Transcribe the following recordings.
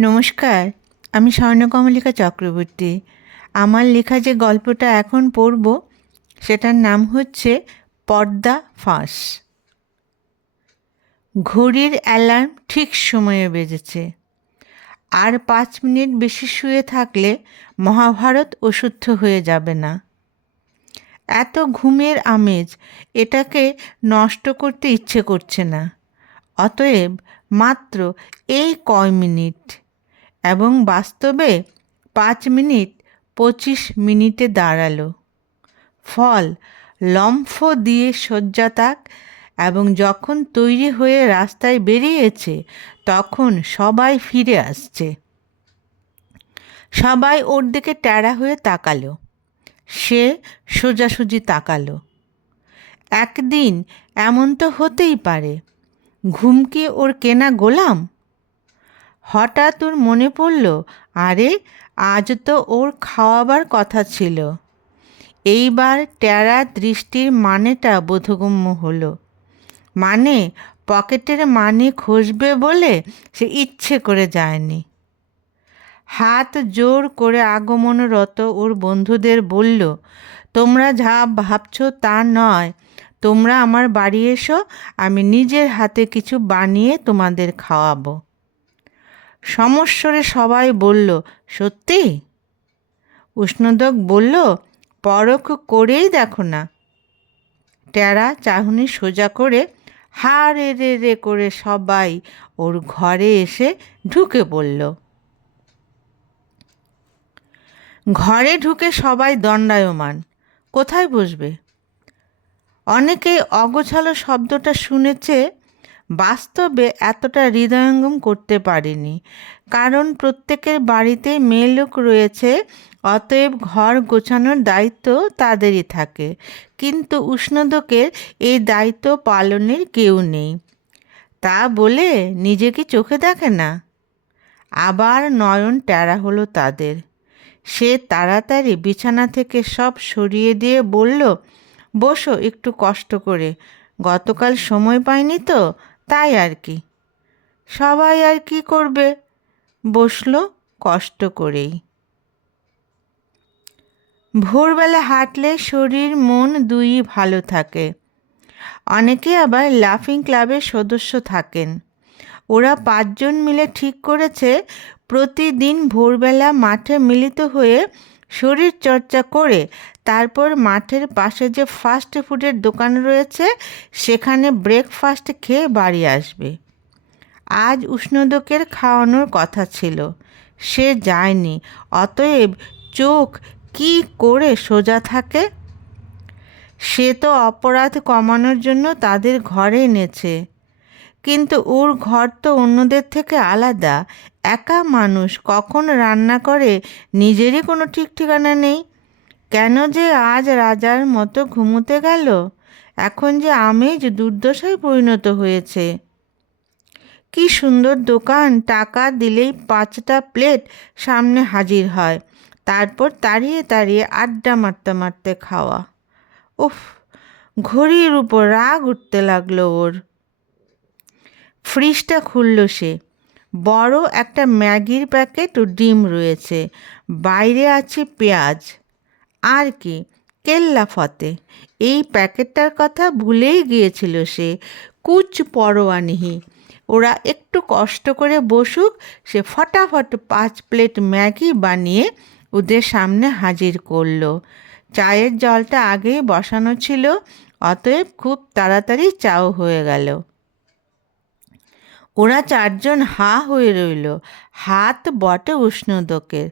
নমস্কার, আমি স্বর্ণকমলিকা চক্রবর্তী। আমার লেখা যে গল্পটা এখন পড়ব, সেটার নাম হচ্ছে পর্দা ফাঁস। ঘড়ির অ্যালার্ম ঠিক সময়ে বেজেছে। আর পাঁচ মিনিট বেশি শুয়ে থাকলে মহাভারত অশুদ্ধ হয়ে যাবে না। এত ঘুমের আমেজ, এটাকে নষ্ট করতে ইচ্ছে করছে না। অতএব মাত্র এই কয় মিনিট এবং বাস্তবে পাঁচ মিনিট পঁচিশ মিনিটে দাঁড়াল। ফল লম্ফ দিয়ে শয্যাতাক এবং যখন তৈরি হয়ে রাস্তায় বেরিয়েছে, তখন সবাই ফিরে আসছে। সবাই ওর দিকে ট্যাড়া হয়ে তাকালো। সে সোজাসুজি তাকালো। একদিন এমন তো হতেই পারে। ঘুমকি ওর কেনা গোলাম? হঠাৎ ওর মনে পড়ল, আরে, আজ তো ওর খাওয়াবার কথা ছিল। এইবার টেরা দৃষ্টির মানেটা বোধগম্য হলো। মানে পকেটের মানি খসবে বলে সে ইচ্ছে করে যায়নি। হাত জোর করে আগমনরত ওর বন্ধুদের বলল, তোমরা যা ভাবছ তা নয়। তোমরা আমার বাড়ি এসো, আমি নিজের হাতে কিছু বানিয়ে তোমাদের খাওয়াবো। সমস্বরে সবাই বলল, সত্যি? উষ্ণদক বলল, পরখ করেই দেখো না। টেরা চাহনি সোজা করে হা রে রে রে করে সবাই ওর ঘরে এসে ঢুকে পড়ল। ঘরে ঢুকে সবাই দণ্ডায়মান। কোথায় বসবে? অনেকেই অগোছালো শব্দটা শুনেছে বাস্তবে এতটা হৃদয়ঙ্গম করতে পারেনি। কারণ প্রত্যেকের বাড়িতে মেয়ে লোক রয়েছে, অতএব ঘর গোছানোর দায়িত্ব তাদেরই থাকে। কিন্তু উষ্ণদকের এই দায়িত্ব পালনের কেউ নেই। তা বলে নিজে কি চোখে দেখে না? আবার নয়ন ট্যারা হলো তাদের। সে তাড়াতাড়ি বিছানা থেকে সব সরিয়ে দিয়ে বলল, বসো, একটু কষ্ট করে। গতকাল সময় পাইনি তো তাই আর কি। সবাই আর কি করবে? বসল কষ্ট করেই। ভোরবেলা হাঁটলে শরীর, মন দুই ভালো থাকে। অনেকে আবার লাফিং ক্লাবের সদস্য থাকেন। ওরা পাঁচজন মিলে ঠিক করেছে, প্রতিদিন ভোরবেলা মাঠে মিলিত হয়ে শরীর চর্চা করে তারপর মাঠের পাশে যে ফাস্ট ফুডের দোকান রয়েছে, সেখানে ব্রেকফাস্ট খেয়ে বাড়ি আসবে। আজ উষ্ণদকের খাওয়ানোর কথা ছিল। সে যায়নি। অতএব চোখ কি করে সোজা থাকে? সে তো অপরাধ কমানোর জন্য তাদের ঘরে এনেছে। কিন্তু ওর ঘর তো অন্যদের থেকে আলাদা। একা মানুষ কখন রান্না করে নিজেরই কোনো ঠিক ঠিকানা নেই। কেন যে আজ রাজার মতো ঘুমোতে গেল? এখন যে আমেজ দুর্দশায় পরিণত হয়েছে। কি সুন্দর দোকান, টাকা দিলেই পাঁচটা প্লেট সামনে হাজির হয়। তারপর তাড়িয়ে তাড়িয়ে আড্ডা মারতে মারতে খাওয়া। উফ, ঘড়ির উপর রাগ উঠতে লাগল ওর। ফ্রিজটা খুলল সে। বড় একটা ম্যাগির প্যাকেট ও ডিম রয়েছে। বাইরে আছে পেঁয়াজ। আর কি, কেল্লা ফতে। এই প্যাকেটটার কথা ভুলেই গিয়েছিল সে। কুচ পরোয়া নিহি। ওরা একটু কষ্ট করে বসুক, সে ফটাফট পাঁচ প্লেট ম্যাগি বানিয়ে ওদের সামনে হাজির করল। চায়ের জলটা আগেই বসানো ছিল, অতএব খুব তাড়াতাড়ি চাও হয়ে গেল। ওরা চারজন হা হয়ে রইল। হাত বটে উষ্ণদকের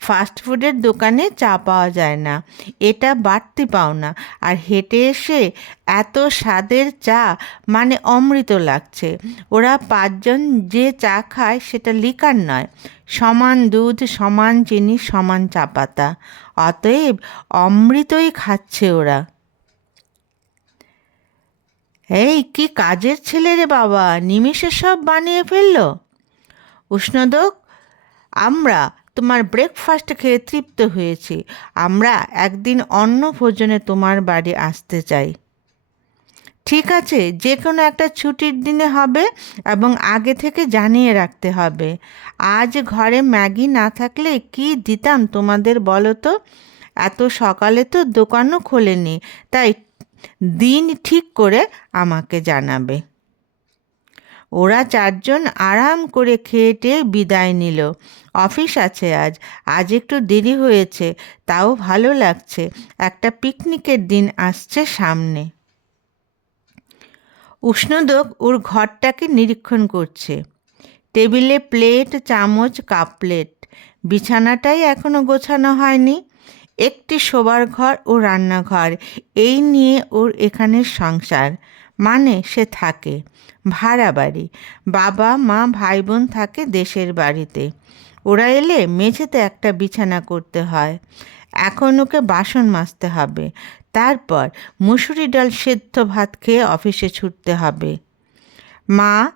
ফাস্টফুডের দোকানে চা পাওয়া যায় না। এটা বাড়তি পাওনা। আর হেঁটে এসে এত স্বাদের চা মানে অমৃত লাগছে। ওরা পাঁচজন যে চা খায় সেটা লিকার নয়। সমান দুধ, সমান চিনি, সমান চা পাতা। অতএব অমৃতই খাচ্ছে ওরা। এই, কি কাজের ছেলে রে বাবা? নিমিষে সব বানিয়ে ফেলল? উষ্ণদক, আমরা তোমার ব্রেকফাস্ট খেয়ে তৃপ্ত হয়েছি। আমরা একদিন অন্ন ভোজনে তোমার বাড়ি আসতে চাই। ঠিক আছে যে কোনো একটা ছুটির দিনে হবে এবং আগে থেকে জানিয়ে রাখতে হবে। আজ ঘরে ম্যাগি না থাকলে কি দিতাম তোমাদের বলো তো? এত সকালে তো দোকানও খোলেনি, তাই দিন ঠিক করে আমাকে জানাবে। ওরা চারজন আরাম করে খেয়ে বিদায় নিল। অফিস আছে আজ আজ একটু দেরি হয়েছে, তাও ভালো লাগছে। একটা পিকনিকের দিন আসছে সামনে। উষ্ণদক ওর ঘরটাকে নিরীক্ষণ করছে। টেবিলে প্লেট, চামচ, কাপ প্লেট। বিছানাটাই এখনও গোছানো হয়নি। একটি শোবার ঘর ও রান্নাঘর। এই নিয়ে ওর এখানের সংসার। মানে সে থাকে ভাড়া বাড়ি। বাবা, মা ভাই বোন থাকে দেশের বাড়িতে। ওরা এলে মেঝেতে একটা বিছানা করতে হয়। এখন ওকে বাসন মাজতে হবে। তারপর মুসুরি ডাল সেদ্ধ ভাত খেয়ে অফিসে ছুটতে হবে। মা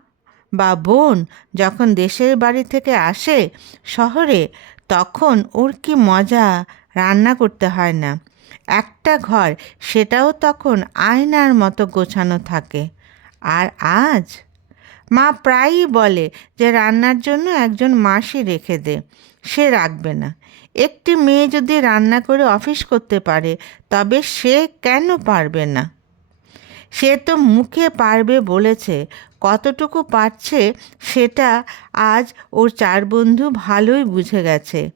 বা বোন যখন দেশের বাড়ি থেকে আসে শহরে, তখন ওর কি মজা? রান্না করতে হয় না। একটা ঘর, সেটাও তখন আয়নার মতো গোছানো থাকে। আর আজ? মা প্রায়ই বলে যে রান্নার জন্য একজন মাসি রেখে দে, সে রাখবে না। একটি মেয়ে যদি রান্না করে অফিস করতে পারে, তবে সে কেন পারবে না? সে তো মুখে পারবে বলেছে, কতটুকু পারছে সেটা আজ ওর চার বন্ধু ভালোই বুঝে গেছে।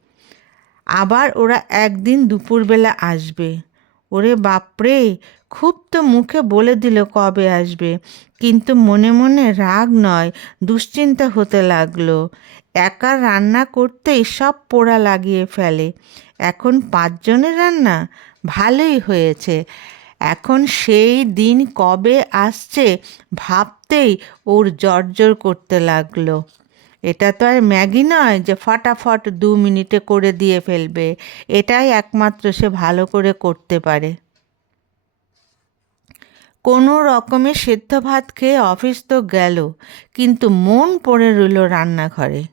আবার ওরা একদিন দুপুরবেলা আসবে। ওরে বাপরে, খুব তো মুখে বলে দিল কবে আসবে। কিন্তু মনে মনে রাগ নয়, দুশ্চিন্তা হতে লাগল। একা রান্না করতেই সব পোড়া লাগিয়ে ফেলে। এখন পাঁচজনের রান্না? ভালোই হয়েছে। এখন সেই দিন কবে আসছে ভাবতেই ওর জর্জর করতে লাগল। এটা তো আর ম্যাগি নয় যে ফটাফট দু মিনিটে করে দিয়ে ফেলবে। এটাই একমাত্র সে ভালো করে করতে পারে। কোনো রকমে সেদ্ধ ভাত খেয়ে অফিস তো গেল, কিন্তু মন পড়ে রইল রান্নাঘরে।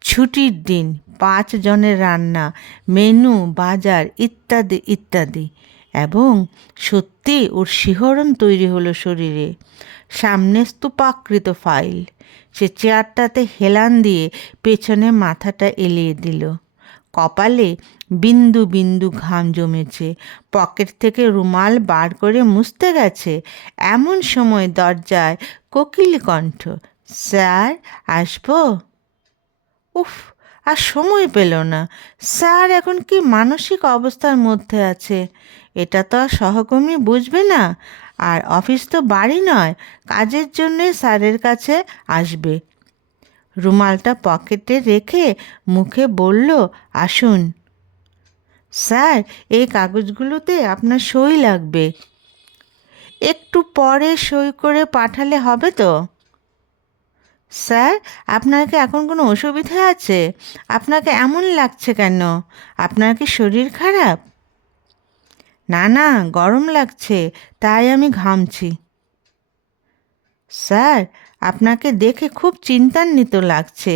ছুটির দিন, পাঁচ জনের রান্না, মেনু, বাজার ইত্যাদি ইত্যাদি। এবং সত্যি ওর শিহরণ তৈরি হলো শরীরে। সামনে স্তূপাকৃত ফাইল। সে চেয়ারটাতে হেলান দিয়ে পেছনে মাথাটা এলিয়ে দিল। কপালে বিন্দু বিন্দু ঘাম জমেছে। পকেট থেকে রুমাল বার করে মুছতে গেছে। এমন সময় দরজায় কোকিল কণ্ঠ, স্যার, আসব? উফ, আর সময় পেল না। স্যার এখন কি মানসিক অবস্থার মধ্যে আছে? এটা তো আর সহকর্মী বুঝবে না। আর অফিস তো বাড়ি নয়, কাজের জন্যে স্যারের কাছে আসবে। রুমালটা পকেটে রেখে মুখে বলল, আসুন। স্যার, এই কাগজগুলোতে আপনার সই লাগবে। একটু পরে সই করে পাঠালে হবে তো? স্যার আপনার কি এখন কোনো অসুবিধা আছে? আপনাকে এমন লাগছে কেন? আপনার কি শরীর খারাপ? না না, গরম লাগছে, তাই আমি ঘামছি। স্যার, আপনাকে দেখে খুব চিন্তান্বিত লাগছে,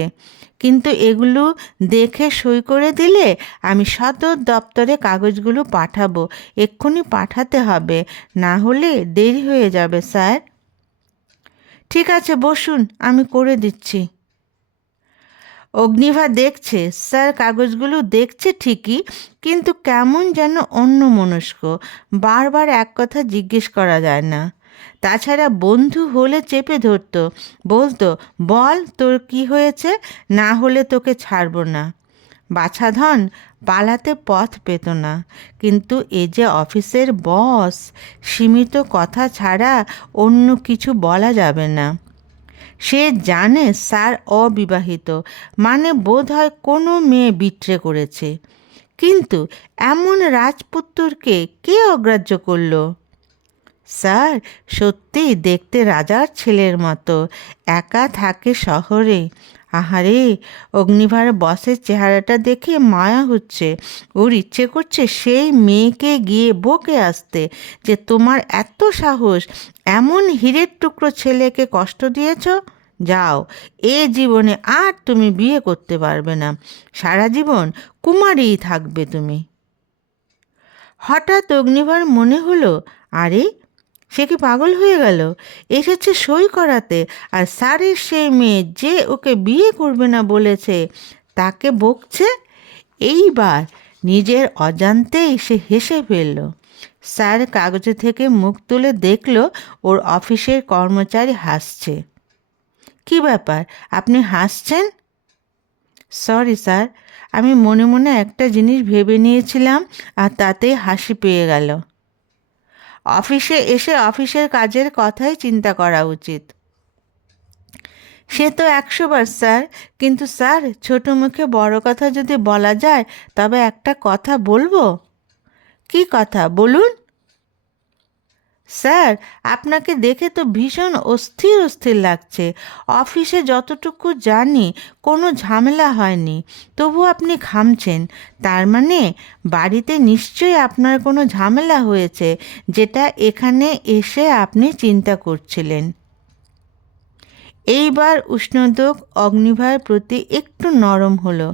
কিন্তু এগুলো দেখে সই করে দিলে আমি সদর দপ্তরে কাগজগুলো পাঠাবো, এক্ষুনি পাঠাতে হবে, না হলে দেরি হয়ে যাবে, স্যার। ঠিক আছে, বসুন, আমি করে দিচ্ছি। অগ্নিভা দেখছে, স্যার কাগজগুলো দেখছে ঠিকই, কিন্তু কেমন যেন অন্য মনস্ক বারবার এক কথা জিজ্ঞেস করা যায় না। তাছাড়া বন্ধু হলে চেপে ধরতো, বলতো, বল, তোর কি হয়েছে? না হলে তোকে ছাড়বো না। বাছাধন পালাতে পথ পেত না, কিন্তু এ যে অফিসের বস, সীমিত কথা ছাড়া অন্য কিছু বলা যাবে না। সে জানে স্যার অবিবাহিত মানে বোধ হয় কোনো মেয়ে বিট্রে করেছে। কিন্তু এমন রাজপুত্রকে কে অগ্রাহ্য করল? স্যার, সত্যিই দেখতে রাজার ছেলের মতো, একা থাকে শহরে। আহারে, অগ্নিভার বসের চেহারাটা দেখে মায়া হচ্ছে। ওর ইচ্ছে করছে সেই মেয়েকে গিয়ে বকে আসতে যে তোমার এত সাহস, এমন হীরের টুকরো ছেলেকে কষ্ট দিয়েছ? যাও, এ জীবনে আর তুমি বিয়ে করতে পারবে না। সারা জীবন কুমারীই থাকবে তুমি। হঠাৎ অগ্নিভার মনে হলো, আরে সে কি পাগল হয়ে গেল? এসেছে সই করাতে আর স্যারের সেই মেয়ে যে ওকে বিয়ে করবে না বলেছে, তাকে বকছে? এইবার নিজের অজান্তেই সে হেসে ফেলল। স্যার কাগজে থেকে মুখ তুলে দেখল ওর অফিসের কর্মচারী হাসছে। কি ব্যাপার? আপনি হাসছেন? সরি স্যার, আমি মনে মনে একটা জিনিস ভেবে নিয়েছিলাম আর তাতেই হাসি পেয়ে গেল। অফিসে এসে অফিসের কাজের কথাই চিন্তা করা উচিত। সে তো একশোবার স্যার, কিন্তু স্যার, ছোট মুখে বড় কথা যদি বলা যায়, তবে একটা কথা বলব? কি কথা? বলুন। স্যার, আপনাকে দেখে তো ভীষণ অস্থির অস্থির লাগছে। অফিসে যতটুকু জানি কোনো ঝামেলা হয়নি তবু আপনি খামছেন তার মানে বাড়িতে নিশ্চয়ই আপনার কোনো ঝামেলা হয়েছে, যেটা এখানে এসে আপনি চিন্তা করছিলেন। এইবার উষ্ণদোক অগ্নিভার প্রতি একটু নরম হলো।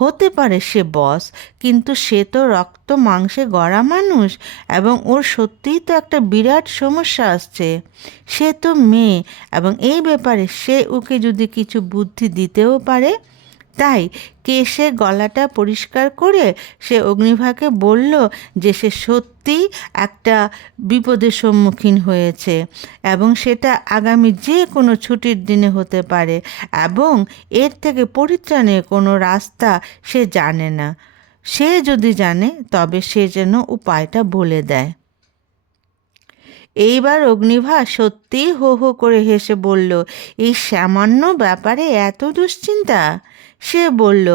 হতে পারে সে বস, কিন্তু সে তো রক্ত মাংসে গড়া মানুষ এবং ওর সত্যিই তো একটা বিরাট সমস্যা আসছে। সে তো মেয়ে এবং এই ব্যাপারে সে ওকে যদি কিছু বুদ্ধি দিতেও পারে তাই কেশে গলাটা পরিষ্কার করে সে অগ্নিভাকে বলল যে সে সত্যি একটা বিপদের সম্মুখীন হয়েছে এবং সেটা আগামী যে কোনো ছুটির দিনে হতে পারে এবং এর থেকে পরিত্রাণের কোনো রাস্তা সে জানে না। সে যদি জানে, তবে সে যেন উপায়টা বলে দেয়। এইবার অগ্নিভা সত্যিই হো হো করে হেসে বলল, এই সামান্য ব্যাপারে এত দুশ্চিন্তা? সে বলল,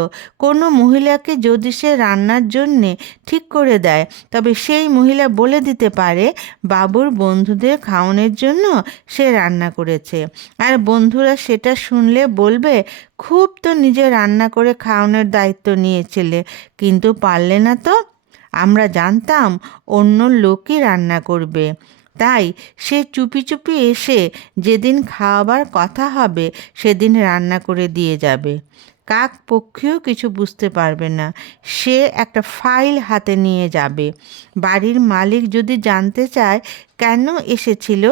কোনো মহিলাকে যদি সে রান্নার জন্যে ঠিক করে দেয়, তবে সেই মহিলা বলে দিতে পারে, বাবুর বন্ধুদের খাওয়ানোর জন্য সে রান্না করেছে। আর বন্ধুরা সেটা শুনলে বলবে, খুব তো নিজে রান্না করে খাওয়ানোর দায়িত্ব নিয়েছিলে, কিন্তু পারলে না তো? আমরা জানতাম অন্য লোকই রান্না করবে। তাই সে চুপি চুপি এসে যেদিন খাওয়াবার কথা হবে, সেদিন রান্না করে দিয়ে যাবে। কাক পক্ষেও কিছু বুঝতে পারবে না। সে একটা ফাইল হাতে নিয়ে যাবে। বাড়ির মালিক যদি জানতে চায় কেন এসেছিল,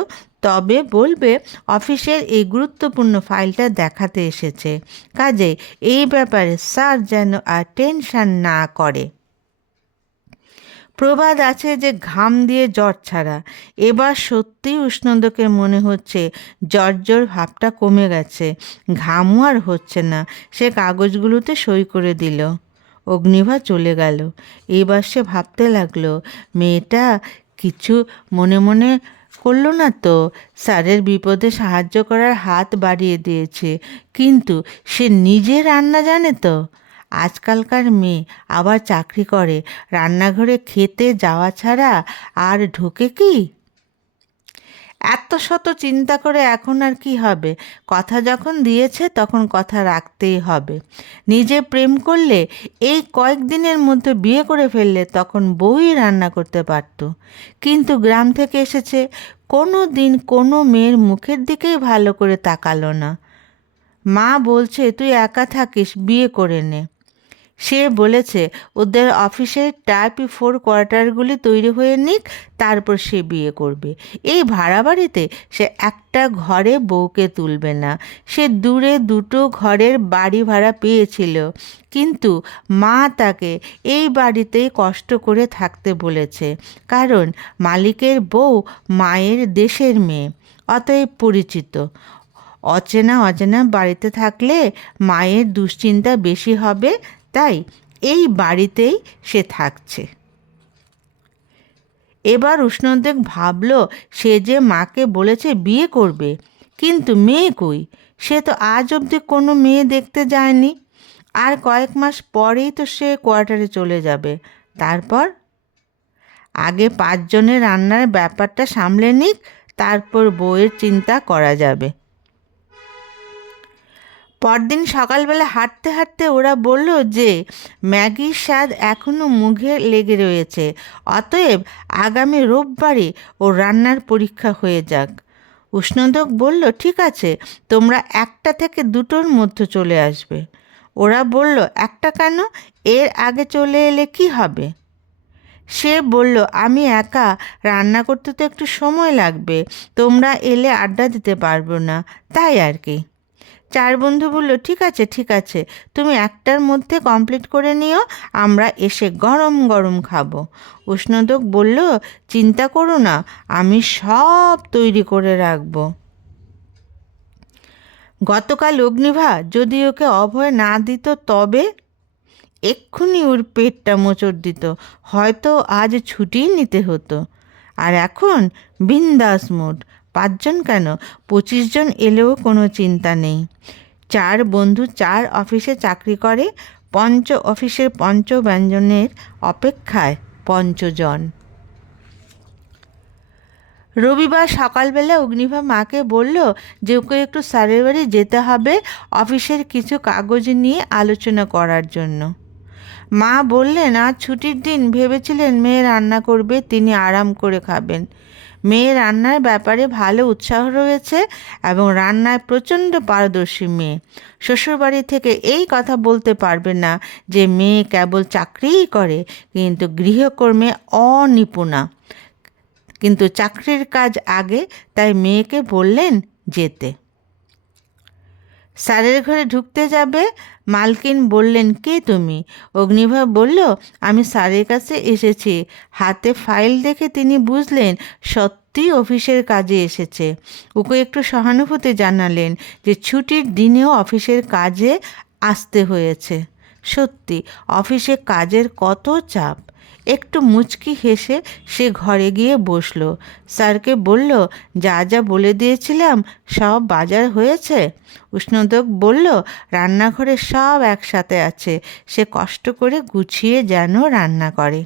তবে বলবে, অফিসের এই গুরুত্বপূর্ণ ফাইলটা দেখাতে এসেছে। কাজে এই ব্যাপারে স্যার যেন আর টেনশন না করে। প্রবাদ আছে যে ঘাম দিয়ে জ্বর ছাড়া। এবার সত্যিই উষ্ণন্দকের মনে হচ্ছে জ্বর জ্বর ভাবটা কমে গেছে। ঘামও আর হচ্ছে না। সে কাগজগুলোতে সই করে দিল। অগ্নিভা চলে গেল। এবার সে ভাবতে লাগল, মেয়েটা কিছু মনে মনে করল না তো? স্যারের বিপদে সাহায্য করার হাত বাড়িয়ে দিয়েছে। কিন্তু সে নিজে রান্না জানে তো? আজকালকার মেয়ে আবার চাকরি করে। রান্নাঘরে খেতে যাওয়া ছাড়া আর ঢোকে কি? এত শত চিন্তা করে এখন আর কি হবে? কথা যখন দিয়েছে তখন কথা রাখতেই হবে। নিজে প্রেম করলে, এই কয়েকদিনের মধ্যে বিয়ে করে ফেললে তখন বউই রান্না করতে পারত। কিন্তু গ্রাম থেকে এসেছে, কোনো দিন কোনো মেয়ের মুখের দিকেই ভালো করে তাকালো না। মা বলছে, তুই একা থাকিস, বিয়ে করে নে। সে বলেছে, ওদের অফিসের টাইপ ফোর কোয়ার্টারগুলি তৈরি হয়ে নিক, তারপর সে বিয়ে করবে। এই ভাড়া বাড়িতে সে একটা ঘরে বউকে তুলবে না। সে দূরে দুটো ঘরের বাড়ি ভাড়া পেয়েছিল। কিন্তু মা তাকে এই বাড়িতেই কষ্ট করে থাকতে বলেছে, কারণ মালিকের বউ মায়ের দেশের মেয়ে, অতএব পরিচিত। অচেনা অচেনা বাড়িতে থাকলে মায়ের দুশ্চিন্তা বেশি হবে তাই এই বাড়িতেই সে থাকছে। এবার উষ্ণদেব ভাবল, সে যে মাকে বলেছে বিয়ে করবে, কিন্তু মেয়ে কই? সে তো আজ অবধি কোনো মেয়ে দেখতে যায়নি। আর কয়েক মাস পরেই তো সে কোয়ার্টারে চলে যাবে। তারপর? আগে পাঁচজনের রান্নার ব্যাপারটা সামলে নিক, তারপর বইয়ের চিন্তা করা যাবে। পরদিন সকালবেলা হাঁটতে হাঁটতে ওরা বলল যে, ম্যাগির স্বাদ এখনও মুখে লেগে রয়েছে। অতএব আগামী রোববারে ও রান্নার পরীক্ষা হয়ে যাক। উষ্ণদক বলল, ঠিক আছে, তোমরা একটা থেকে দুটোর মধ্যে চলে আসবে। ওরা বলল, একটা কেন? এর আগে চলে এলে কি হবে? সে বলল, আমি একা, রান্না করতে তো একটু সময় লাগবে। তোমরা এলে আড্ডা দিতে পারব না। তাই আর কি। চার বন্ধু বলল, ঠিক আছে ঠিক আছে, তুমি একটার মধ্যে কমপ্লিট করে নিও, আমরা এসে গরম গরম খাব। উষ্ণদক বলল, চিন্তা করো না, আমি সব তৈরি করে রাখব। গতকাল অগ্নিভা যদি ওকে অভয় না দিত, তবে এক্ষুনি ওর পেটটা মোচড় দিত, হয়তো আজ ছুটিই নিতে হতো। আর এখন বিন্দাস মোড পাঁচজন কেন? পঁচিশ জন এলেও কোনো চিন্তা নেই। চার বন্ধু চার অফিসে চাকরি করে, পঞ্চ অফিসের পঞ্চ ব্যঞ্জনের অপেক্ষায় পঞ্চজন। রবিবার সকালবেলা অগ্নিভা মাকে বলল যে, ওকে একটু স্যারের বাড়ি যেতে হবে অফিসের কিছু কাগজ নিয়ে আলোচনা করার জন্য। মা বললেন আর ছুটির দিন ভেবেছিলেন মেয়ে রান্না করবে, তিনি আরাম করে খাবেন। মেয়ে রান্নার ব্যাপারে ভালো উৎসাহ রয়েছে এবং রান্নায় প্রচণ্ড পারদর্শী মেয়ে। শ্বশুরবাড়ি থেকে এই কথা বলতে পারবে না যে মেয়ে কেবল চাকরিই করে, কিন্তু গৃহকর্মে অনিপুণা। কিন্তু চাকরির কাজ আগে, তাই মেয়েকে বললেন যেতে। স্যারের ঘরে ঢুকতে যাবে? মালকিন বললেন, কে তুমি? অগ্নিভা বলল, আমি স্যারের কাছে এসেছি। হাতে ফাইল দেখে তিনি বুঝলেন, সত্যি অফিসের কাজে এসেছে। ওকে একটু সহানুভূতি জানালেন যে, ছুটির দিনেও অফিসের কাজে আসতে হয়েছে। সত্যি, অফিসে কাজের কত চাপ। একটু মুচকি হেসে সে ঘরে গিয়ে বসল। স্যারকে বলল, যা যা বলে দিয়েছিলাম সব বাজার হয়েছে? উষ্ণদক বলল, রান্নাঘরে সব একসাথে আছে। সে কষ্ট করে গুছিয়ে যেন রান্না করে।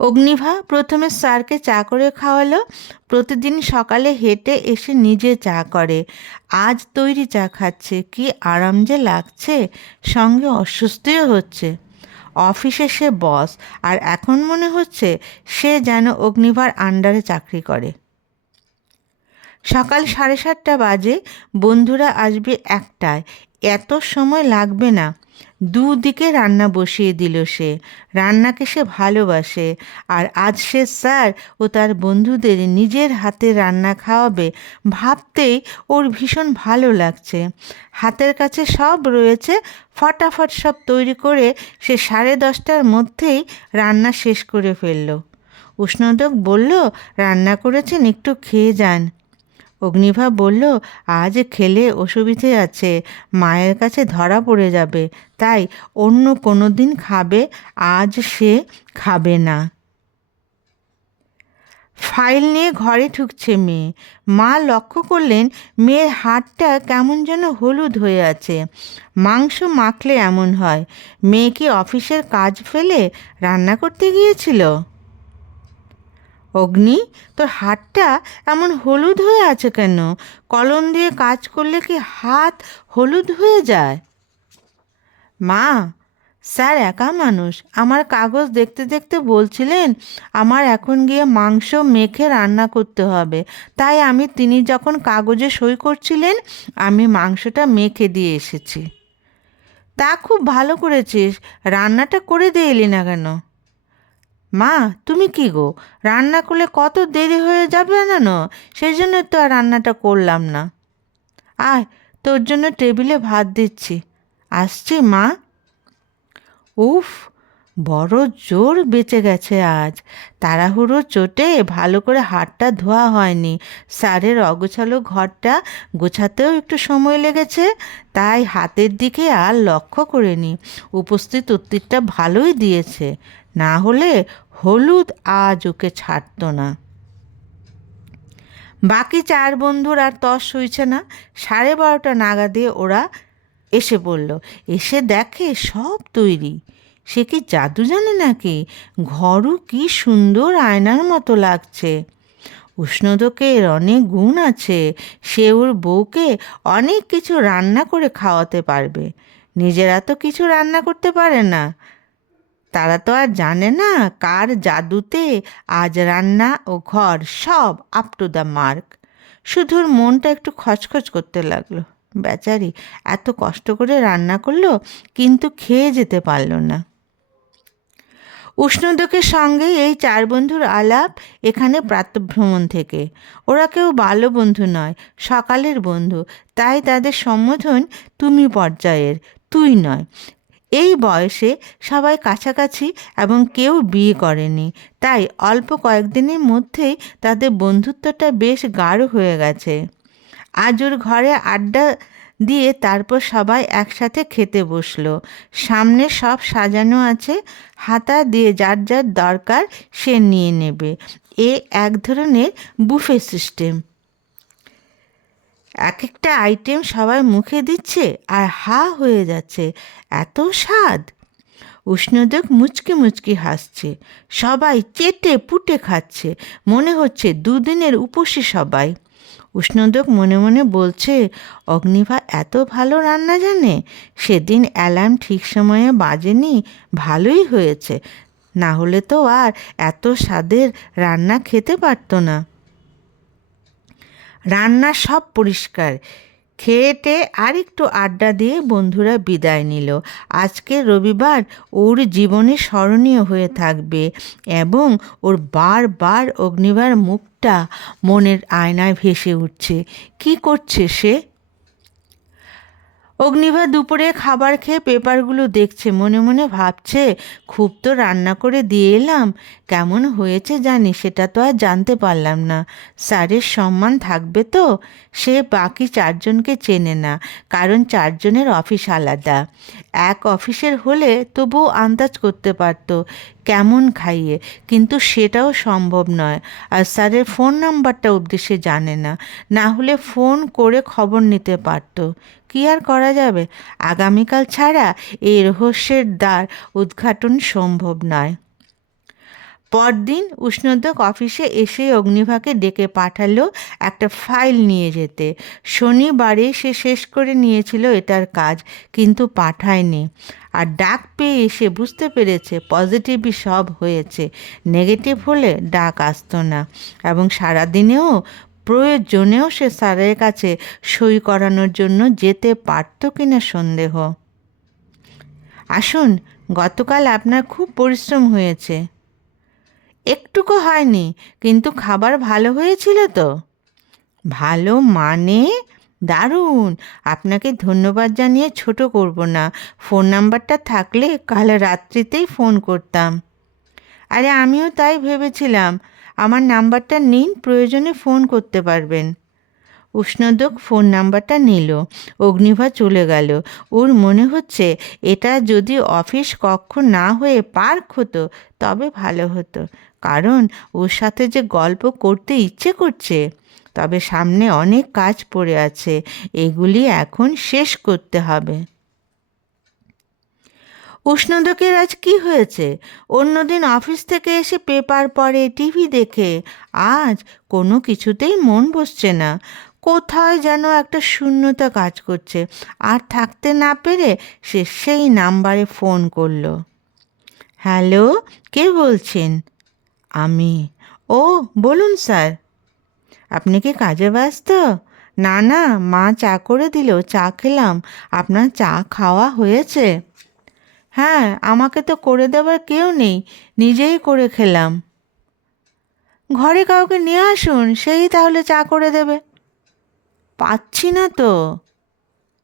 অগ্নিভা প্রথমে স্যারকে চা করে খাওয়ালো। প্রতিদিন সকালে হেঁটে এসে নিজে চা করে। আজ তৈরি চা খাচ্ছে, কি আরাম যে লাগছে। সঙ্গে অস্বস্তিও হচ্ছে। অফিসে সে বস, আর এখন মনে হচ্ছে সে যেন অগ্নিভার আন্ডারে চাকরি করে। সকাল সাড়ে সাতটা বাজে, বন্ধুরা আসবে একটায়। এত সময় লাগবে না। দুদিকে রান্না বসিয়ে দিল সে। রান্নাকে সে ভালোবাসে। আর আজ সে স্যার ও তার বন্ধুদের নিজের হাতে রান্না খাওয়াবে ভাবতেই ওর ভীষণ ভালো লাগছে। হাতের কাছে সব রয়েছে, ফটাফট সব তৈরি করে সে সাড়ে দশটার মধ্যেই রান্না শেষ করে ফেলল। উষ্ণদক বলল, রান্না করেছেন, একটু খেয়ে যান। অগ্নিভা বলল, আজ খেলে অসুবিধে আছে, মায়ের কাছে ধরা পড়ে যাবে, তাই অন্য কোনো দিন খাবে, আজ সে খাবে না। ফাইল নিয়ে ঘরে ঢুকছে মেয়ে। মা লক্ষ্য করলেন মেয়ের হাতটা কেমন যেন হলুদ হয়ে আছে। মাংস মাখলে এমন হয়। মেয়ে কি অফিসের কাজ ফেলে রান্না করতে গিয়েছিল? অগ্নি, তোর হাতটা এমন হলুদ হয়ে আছে কেন? কলম দিয়ে কাজ করলে কি হাত হলুদ হয়ে যায়? মা, স্যার একা মানুষ। আমার কাগজ দেখতে দেখতে বলছিলেন, আমার এখন গিয়ে মাংস মেখে রান্না করতে হবে। তাই আমি, তিনি যখন কাগজে সই করছিলেন, আমি মাংসটা মেখে দিয়ে এসেছি। তা খুব ভালো করেছিস। রান্নাটা করে দিয়ে এলি না কেন? মা, তুমি কি গো? রান্না করলে কত দেরি হয়ে যাবে না সেই জন্য তো আর রান্নাটা করলাম না। আয়, তোর জন্য টেবিলে ভাত দিচ্ছি। আসছি মা। উফ, বড় জোর বেঁচে গেছে আজ। তাড়াহুড়ো চোটে ভালো করে হাতটা ধোয়া হয়নি। স্যারের অগোছালো ঘরটা গোছাতেও একটু সময় লেগেছে, তাই হাতের দিকে আর লক্ষ্য করেনি। উপস্থিত উত্তরটা ভালোই দিয়েছে। না হলে হলুদ আজ ওকে ছাড়ত না। বাকি চার বন্ধুর আর তস সইছে না। সাড়ে বারোটা নাগাদে ওরা এসে পড়ল এসে দেখে সব তৈরি। সে কি জাদু জানে নাকি? ঘরও কি সুন্দর আয়নার মতো লাগছে। উষ্ণদকের অনেক গুণ আছে। সে ওর বউকে অনেক কিছু রান্না করে খাওয়াতে পারবে। নিজেরা তো কিছু রান্না করতে পারে না। তারা তো আর জানে না কার জাদুতে আজ রান্না ও ঘর সব আপ টু দ্য মার্ক শুধুর মনটা একটু খচখচ করতে লাগল। বেচারি এত কষ্ট করে রান্না করল, কিন্তু খেয়ে যেতে পারল না। উষ্ণদকের সঙ্গে এই চার বন্ধুর আলাপ এখানে প্রাতভ্রমণ থেকে। ওরা কেউ ভালো বন্ধু নয়, সকালের বন্ধু। তাই তাদের সম্বোধন, তুমি পর্যায়ের, তুই নয়। এই বয়সে সবাই কাছাকাছি এবং কেউ বিয়ে করেনি। তাই অল্প কয়েকদিনের মধ্যেই তাদের বন্ধুত্বটা বেশ গাঢ় হয়ে গেছে। আজ ওর ঘরে আড্ডা দিয়ে তারপর সবাই একসাথে খেতে বসল। সামনে সব সাজানো আছে, হাতা দিয়ে যার যার দরকার সে নিয়ে নেবে। এ এক ধরনের বুফে সিস্টেম। এক একটা আইটেম সবাই মুখে দিচ্ছে আর হা হয়ে যাচ্ছে। এত স্বাদ। উষ্ণদেব মুচকি মুচকি হাসছে। সবাই চেটে পুটে খাচ্ছে। মনে হচ্ছে দুদিনের উপসী সবাই। উষ্ণদেব মনে মনে বলছে, অগ্নিভা এত ভালো রান্না জানে? সেদিন অ্যালার্ম ঠিক সময়ে বাজেনি, ভালোই হয়েছে। না হলে তো আর এত স্বাদের রান্না খেতে পারতো না। রান্না সব পরিষ্কার। খেয়েটে আর একটু আড্ডা দিয়ে বন্ধুরা বিদায় নিল। আজকে রবিবার ওর জীবনে স্মরণীয় হয়ে থাকবে এবং ওর বারবার অগ্নিবার মুখটা মনের আয়নায় ভেসে উঠছে। কি করছে সে? অগ্নিভা দুপুরে খাবার খেয়ে পেপারগুলো দেখছে, মনে মনে ভাবছে, খুব তো রান্না করে দিয়ে এলাম, কেমন হয়েছে জানি সেটা তো আর জানতে পারলাম না। স্যারের সম্মান থাকবে তো? সে বাকি চারজনকে চেনে না, কারণ চারজনের অফিস আলাদা। এক অফিসের হলে তবুও আন্দাজ করতে পারতো, কেমন খাইয়ে, কিন্তু সেটাও সম্ভব নয়। আর স্যারের ফোন নাম্বারটা অবধি সে জানে না না হলে ফোন করে খবর নিতে পারতো। কি আর করা যাবে? আগামীকাল ছাড়া এই রহস্যের দ্বার উদ্ঘাটন সম্ভব নয়। পরদিন উষ্ণোদক অফিসে এসে অগ্নিভাকে ডেকে পাঠালো একটা ফাইল নিয়ে যেতে। শনিবারে সে শেষ করে নিয়েছিল এটার কাজ, কিন্তু পাঠায়নি। আর ডাক পেয়ে এসে বুঝতে পেরেছে পজিটিভই সব হয়েছে। নেগেটিভ হলে ডাক আসতো না। এবং সারাদিনেও প্রয়োজনেও সে স্যারের কাছে সই করানোর জন্য যেতে পারত কিনা সন্দেহ। আসুন, গতকাল আপনার খুব পরিশ্রম হয়েছে। একটুকু হয়নি, কিন্তু খাবার ভালো হয়েছিল তো? ভালো মানে? দারুণ! আপনাকে ধন্যবাদ জানিয়ে ছোট করব না। ফোন নাম্বারটা থাকলে কাল রাত্রিতেই ফোন করতাম। আরে, আমিও তাই ভেবেছিলাম। আমার নাম্বারটা নিন, প্রয়োজনে ফোন করতে পারবেন। উষ্ণদক ফোন নাম্বারটা নিল, অগ্নিভা চলে গেল। ওর মনে হচ্ছে এটা যদি অফিস কক্ষ না হয়ে পার্ক হতো, তবে ভালো হতো। কারণ ওর সাথে যে গল্প করতে ইচ্ছে করছে, তবে সামনে অনেক কাজ পড়ে আছে। এগুলি এখন শেষ করতে হবে। উষ্ণদকের আজ কি হয়েছে? অন্যদিন অফিস থেকে এসে পেপার পড়ে, টিভি দেখে। আজ কোনো কিছুতেই মন বসছে না। কোথায় যেন একটা শূন্যতা কাজ করছে। আর থাকতে না পেরে সে সেই নাম্বারে ফোন করল। হ্যালো, কে বলছেন? আমি। ও, বলুন স্যার। আপনি কি কাজে ব্যস্ত? না না, মা চা করে দিল, চা খেলাম। আপনার চা খাওয়া হয়েছে? হ্যাঁ আমাকে তো করে দেবার কেউ নেই, নিজেই করে খেলাম। ঘরে কাউকে নিয়ে আসুন, সেই তাহলে চা করে দেবে। পাচ্ছি না তো।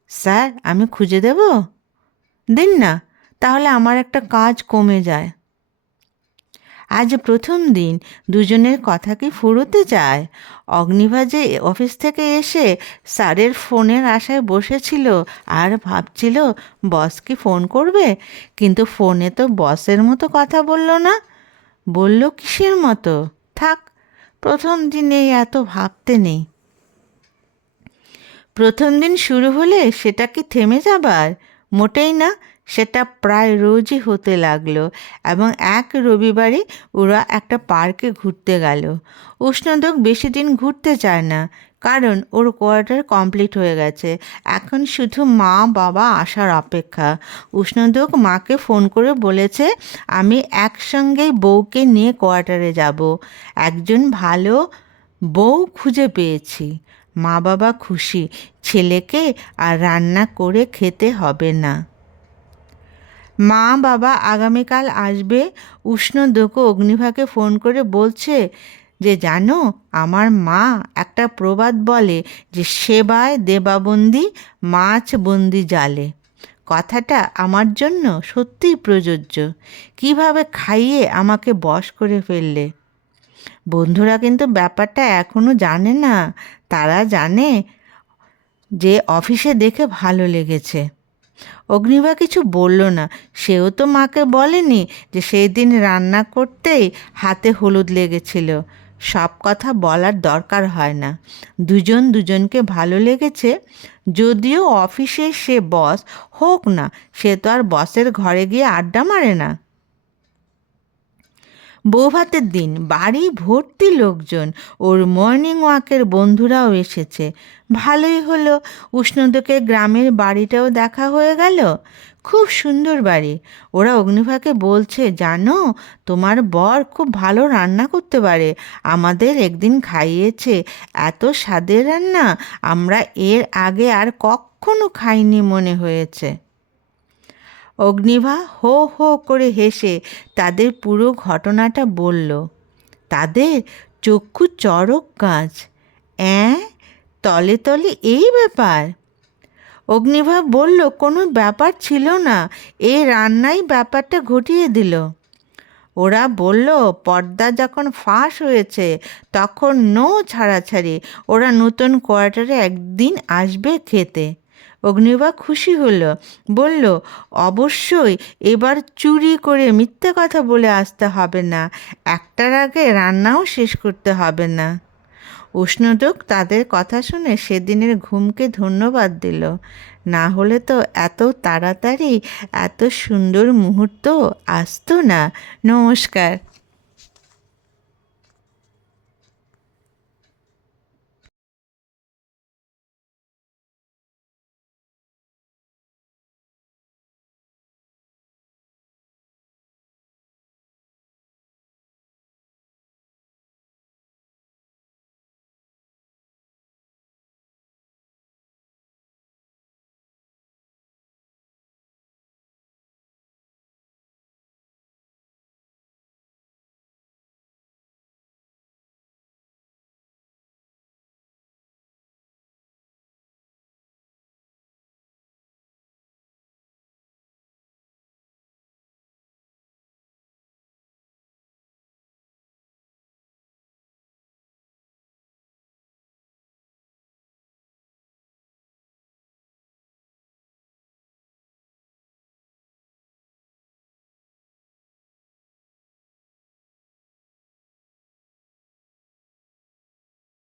স্যার, আমি খুঁজে দেব? দিন না, তাহলে আমার একটা কাজ কমে যায়। আজ প্রথম দিন দুজনের কথা কি ফুরোতে যায় অগ্নিভা যে অফিস থেকে এসে স্যারের ফোনের আশায় বসেছিল আর ভাবছিল, বস কি ফোন করবে? কিন্তু ফোনে তো বসের মতো কথা বলল না। বলল, কিসের মতো? থাক, প্রথম দিনেই এত ভাবতে নেই। প্রথম দিন শুরু হলে সেটা কি থেমে যাবার? মোটেই না সেটা প্রায় রোজই হতে লাগল এবং এক রবিবারে ওরা একটা পার্কে ঘুরতে গেল। উষ্ণদক বেশি দিন ঘুরতে চায় না, কারণ ওর কোয়ার্টার কমপ্লিট হয়ে গেছে। এখন শুধু মা, বাবা আসার অপেক্ষা। উষ্ণদক মাকে ফোন করে বলেছে, আমি একসঙ্গেই বউকে নিয়ে কোয়ার্টারে যাব। একজন ভালো বউ খুঁজে পেয়েছি। মা বাবা খুশি, ছেলেকে আর রান্না করে খেতে হবে না। মা বাবা আগামীকাল আসবে। উষ্ণ দোকো অগ্নিভাকে ফোন করে বলছে যে, জানো, আমার মা একটা প্রবাদ বলে যে, সেবায় দেবাবন্দি, মাছ বন্দি জালে। কথাটা আমার জন্য সত্যিই প্রযোজ্য। কীভাবে খাইয়ে আমাকে বশ করে ফেললে? বন্ধুরা কিন্তু ব্যাপারটা এখনও জানে না। তারা জানে যে, অফিসে দেখে ভালো লেগেছে। অগ্নিভা কিছু বলল না। সেও তো মাকে বলেনি যে সেই দিন রান্না করতেই হাতে হলুদ লেগেছিল। সব কথা বলার দরকার হয় না। দুজন দুজনকে ভালো লেগেছে। যদিও অফিসে সে বস হোক না, সে তো আর বসের ঘরে গিয়ে আড্ডা মারে না। বৌভাতের দিন বাড়ি ভর্তি লোকজন ওর মর্নিং ওয়াকের বন্ধুরাও এসেছে। ভালোই হলো, উষ্ণদকে গ্রামের বাড়িটাও দেখা হয়ে গেল। খুব সুন্দর বাড়ি। ওরা অগ্নিভাকে বলছে, জানো, তোমার বর খুব ভালো রান্না করতে পারে। আমাদের একদিন খাইয়েছে, এত স্বাদের রান্না, আমরা এর আগে আর কখনো খাইনি মনে হয়েছে। অগ্নিভা হো হো করে হেসে তাদের পুরো ঘটনাটা বলল। তাদের চক্ষু চরক গাছ। অ্যাঁ? তলে তলে এই ব্যাপার? অগ্নিভা বলল, কোনো ব্যাপার ছিল না। এ রান্নাই ব্যাপারটা ঘটিয়ে দিল। ওরা বলল, পর্দা যখন ফাঁস হয়েছে, তখন নো ছাড়াছাড়ি। ওরা নতুন কোয়ার্টারে একদিন আসবে খেতে। অগ্নিবা খুশি হলো বলল, অবশ্যই, এবার চুরি করে মিথ্যে কথা বলে আসতে হবে না, একটার আগে রান্নাও শেষ করতে হবে না। উষ্ণদক তাদের কথা শুনে সেদিনের ঘুমকে ধন্যবাদ দিল। না হলে তো এত তাড়াতাড়ি, এত সুন্দর মুহূর্ত আসতো না। নমস্কার।